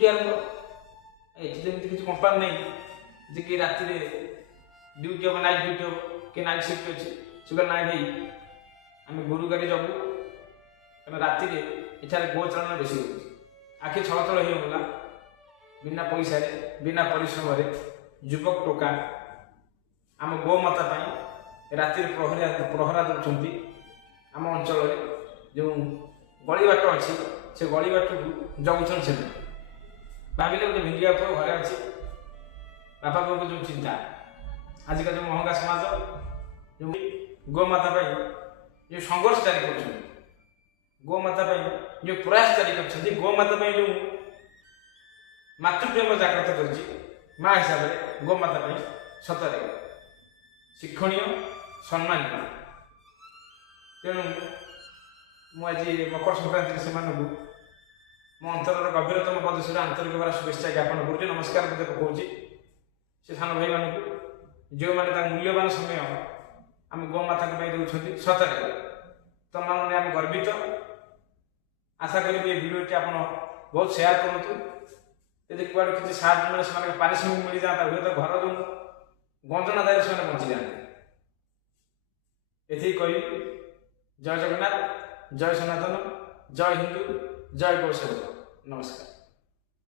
ଏକୁଟିଆ ଆରମ୍ଭ ଏଠି ଯେମିତି କିଛି କମ୍ପାନୀ ନାହିଁ ଯେ କି ରାତିରେ ଡ୍ୟୁଟି ହେବ ନାଇଟ୍ ଡ୍ୟୁଟି ହେବ କି ନାଇଟ୍ ସିଫ୍ଟ ଅଛି ସେ କହିଲେ ନାଇଁ ଭାଇ ଆମେ ଗୋରୁ ଗାଡ଼ି ଜଗୁ କାରଣ ରାତିରେ ଏଠାରେ ଗୋଚାଳନା ବେଶୀ ହେଉଛି ଆଖି ଛଳଛଳ ହେଇଗଲା ବିନା ପଇସାରେ ବିନା ପରିଶ୍ରମରେ ଯୁବକ ଟୋକା ଆମ ଗୋମାତା ପାଇଁ ରାତିରେ ପ୍ରହରା ଦେଉଛନ୍ତି ଆମ ଅଞ୍ଚଳରେ ଯେଉଁ ଗଳି ବାଟ ଅଛି ସେ ଗଳି ବାଟକୁ ଜଗୁଛନ୍ତି ସେମାନେ ଭାବିଲେ ଗୋଟେ ଭିଡ଼ିଆ ପୁଅ ଘରେ ଅଛି ବାପା ବୋଉଙ୍କ ଯେଉଁ ଚିନ୍ତା ଆଜିକା ଯେଉଁ ମହଙ୍ଗା ସମାଜ ଯେଉଁ ଗୋମାତା ପାଇଁ ଯେଉଁ ସଂଘର୍ଷ ଜାରି କରୁଛନ୍ତି ଗୋମାତା ପାଇଁ ଯେଉଁ ପ୍ରୟାସ ଜାରି କରିଛନ୍ତି ଗୋମାତା ପାଇଁ ଯେଉଁ ମାତୃପ୍ରେମ ଜାଗ୍ରତ କରିଛି ମା ହିସାବରେ ଗୋମାତା ପାଇଁ ସତରେ ଶିକ୍ଷଣୀୟ ସମ୍ମାନୀୟ। ତେଣୁ ମୁଁ ଆଜି ମକର ସଂକ୍ରାନ୍ତିରେ ସେମାନଙ୍କୁ ମୋ ଅନ୍ତରର ଗଭୀରତମ ପ୍ରଦେଶରେ ଆନ୍ତରିକ ଭାବରେ ଶୁଭେଚ୍ଛା ଜ୍ଞାପନ କରୁଛି ନମସ୍କାର ମଧ୍ୟ ପକାଉଛି ସେ ସାନ ଭାଇମାନଙ୍କୁ ଯେଉଁମାନେ ତାଙ୍କ ମୂଲ୍ୟବାନ ସମୟ ଆମ ଗୋମାତାଙ୍କ ପାଇଁ ଦେଉଛନ୍ତି ସତରେ ତମମାନେ ଆମେ ଗର୍ବିତ। ଆଶା କରିବି ଏ ଭିଡ଼ିଓଟି ଆପଣ ବହୁତ ସେୟାର କରନ୍ତୁ ଯଦି କୁଆଡ଼େ କିଛି ସାହାଯ୍ୟ ମିଳେ ସେମାନଙ୍କୁ ପାରିଶ୍ରମିକ ମିଳିଯାଆନ୍ତା ହୁଏତ ଘର ଯେଉଁ ଗଞ୍ଜଣା ଦାୟରେ ସେମାନେ ବଞ୍ଚିଯାଆନ୍ତି। ଏତିକି କହିବି ଜୟ ଜଗନ୍ନାଥ ଜୟ ସନାତନ ଜୟ ହିନ୍ଦୁ ଜୟ ଗୌସେବକ ନମସ୍କାର।